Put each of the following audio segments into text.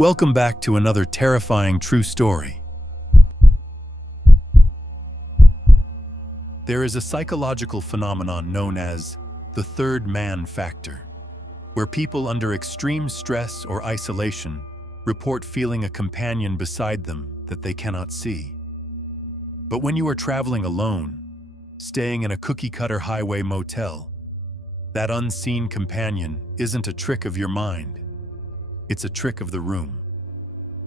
Welcome back to another terrifying true story. There is a psychological phenomenon known as the third man factor, where people under extreme stress or isolation report feeling a companion beside them that they cannot see. But when you are traveling alone, staying in a cookie-cutter highway motel, that unseen companion isn't a trick of your mind. It's a trick of the room.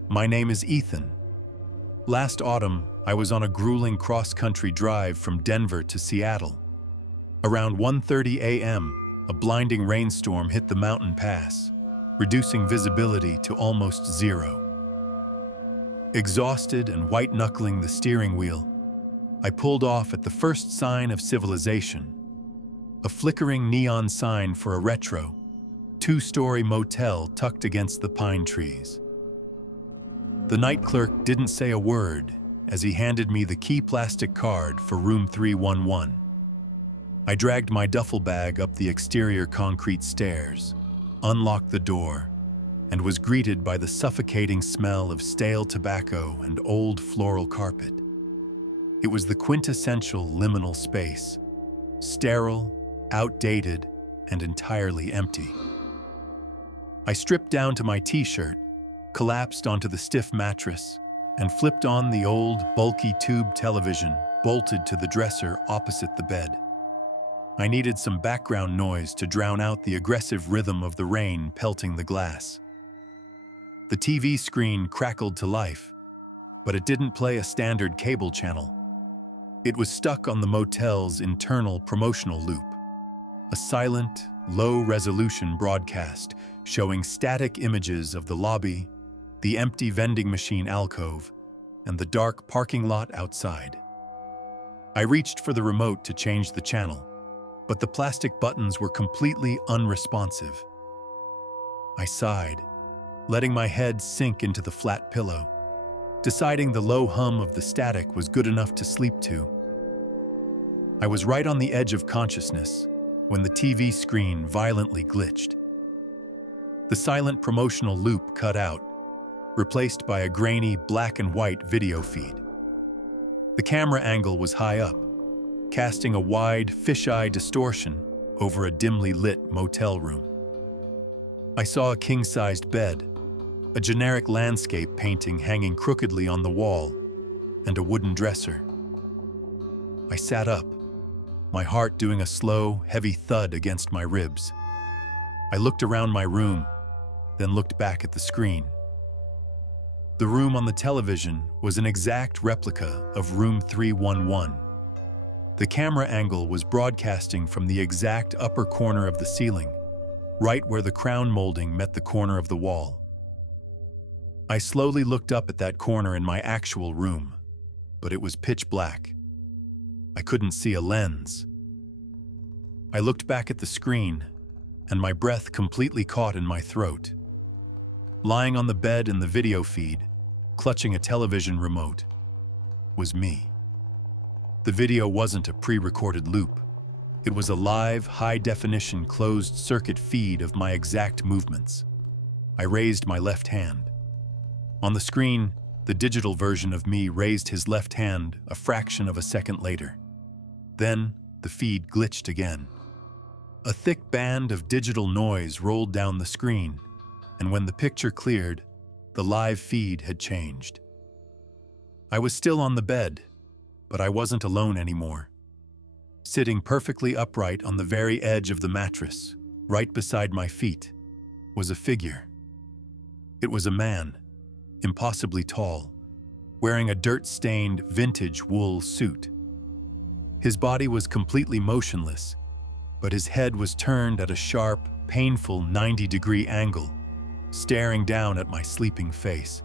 My name is Ethan. Last autumn, I was on a grueling cross-country drive from Denver to Seattle. Around 1:30 a.m., a blinding rainstorm hit the mountain pass, reducing visibility to almost zero. Exhausted and white-knuckling the steering wheel, I pulled off at the first sign of civilization, a flickering neon sign for a retro, two-story motel tucked against the pine trees. The night clerk didn't say a word as he handed me the key plastic card for room 311. I dragged my duffel bag up the exterior concrete stairs, unlocked the door, and was greeted by the suffocating smell of stale tobacco and old floral carpet. It was the quintessential liminal space, sterile, outdated, and entirely empty. I stripped down to my t-shirt, collapsed onto the stiff mattress, and flipped on the old, bulky tube television bolted to the dresser opposite the bed. I needed some background noise to drown out the aggressive rhythm of the rain pelting the glass. The TV screen crackled to life, but it didn't play a standard cable channel. It was stuck on the motel's internal promotional loop, a silent, low-resolution broadcast showing static images of the lobby, the empty vending machine alcove, and the dark parking lot outside. I reached for the remote to change the channel, but the plastic buttons were completely unresponsive. I sighed, letting my head sink into the flat pillow, deciding the low hum of the static was good enough to sleep to. I was right on the edge of consciousness when the TV screen violently glitched. The silent promotional loop cut out, replaced by a grainy black and white video feed. The camera angle was high up, casting a wide, fisheye distortion over a dimly lit motel room. I saw a king-sized bed, a generic landscape painting hanging crookedly on the wall, and a wooden dresser. I sat up, my heart doing a slow, heavy thud against my ribs. I looked around my room, then looked back at the screen. The room on the television was an exact replica of room 311. The camera angle was broadcasting from the exact upper corner of the ceiling, right where the crown molding met the corner of the wall. I slowly looked up at that corner in my actual room, but it was pitch black. I couldn't see a lens. I looked back at the screen, and my breath completely caught in my throat. Lying on the bed in the video feed, clutching a television remote, was me. The video wasn't a pre-recorded loop. It was a live, high-definition closed-circuit feed of my exact movements. I raised my left hand. On the screen, the digital version of me raised his left hand a fraction of a second later. Then, the feed glitched again. A thick band of digital noise rolled down the screen, and when the picture cleared, the live feed had changed. I was still on the bed, but I wasn't alone anymore. Sitting perfectly upright on the very edge of the mattress, right beside my feet, was a figure. It was a man, impossibly tall, wearing a dirt-stained vintage wool suit. His body was completely motionless, but his head was turned at a sharp, painful 90-degree angle, staring down at my sleeping face.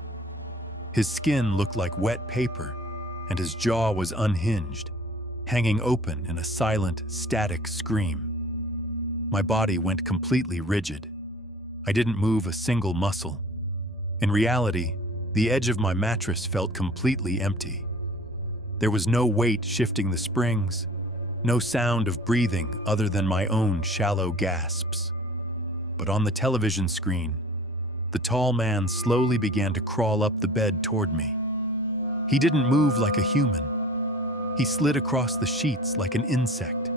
His skin looked like wet paper, and his jaw was unhinged, hanging open in a silent, static scream. My body went completely rigid. I didn't move a single muscle. In reality, the edge of my mattress felt completely empty. There was no weight shifting the springs, no sound of breathing other than my own shallow gasps. But on the television screen, the tall man slowly began to crawl up the bed toward me. He didn't move like a human. He slid across the sheets like an insect,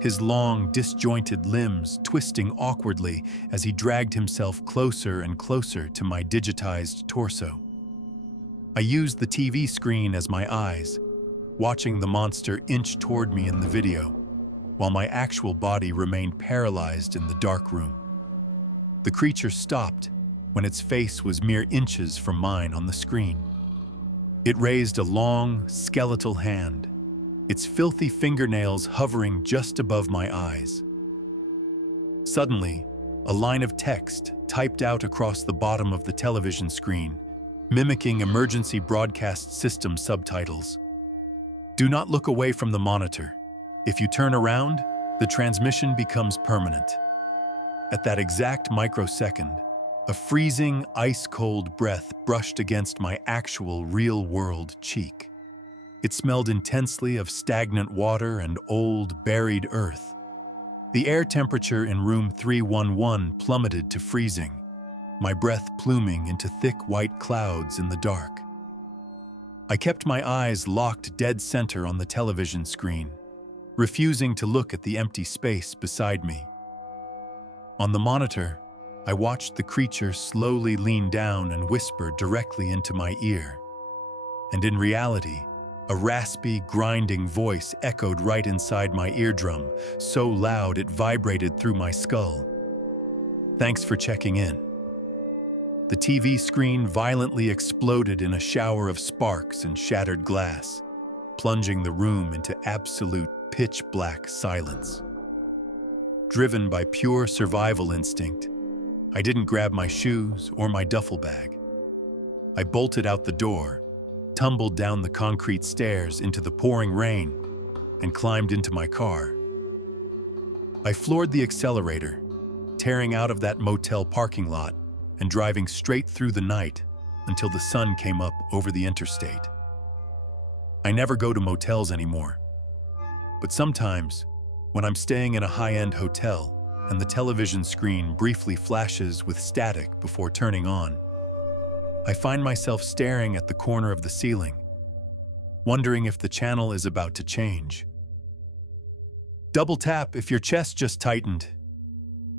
his long, disjointed limbs twisting awkwardly as he dragged himself closer and closer to my digitized torso. I used the TV screen as my eyes, watching the monster inch toward me in the video, while my actual body remained paralyzed in the dark room. The creature stopped when its face was mere inches from mine on the screen. It raised a long, skeletal hand, its filthy fingernails hovering just above my eyes. Suddenly, a line of text typed out across the bottom of the television screen, mimicking emergency broadcast system subtitles. "Do not look away from the monitor. If you turn around, the transmission becomes permanent." At that exact microsecond, a freezing, ice-cold breath brushed against my actual, real-world cheek. It smelled intensely of stagnant water and old, buried earth. The air temperature in room 311 plummeted to freezing, my breath pluming into thick white clouds in the dark. I kept my eyes locked dead center on the television screen, refusing to look at the empty space beside me. On the monitor, I watched the creature slowly lean down and whisper directly into my ear. And in reality, a raspy, grinding voice echoed right inside my eardrum, so loud it vibrated through my skull. "Thanks for checking in." The TV screen violently exploded in a shower of sparks and shattered glass, plunging the room into absolute pitch-black silence. Driven by pure survival instinct, I didn't grab my shoes or my duffel bag. I bolted out the door, tumbled down the concrete stairs into the pouring rain, and climbed into my car. I floored the accelerator, tearing out of that motel parking lot and driving straight through the night until the sun came up over the interstate. I never go to motels anymore, but sometimes, when I'm staying in a high-end hotel and the television screen briefly flashes with static before turning on, I find myself staring at the corner of the ceiling, wondering if the channel is about to change. Double tap if your chest just tightened.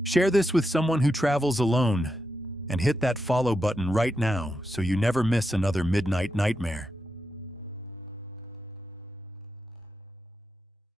Share this with someone who travels alone, and hit that follow button right now so you never miss another midnight nightmare.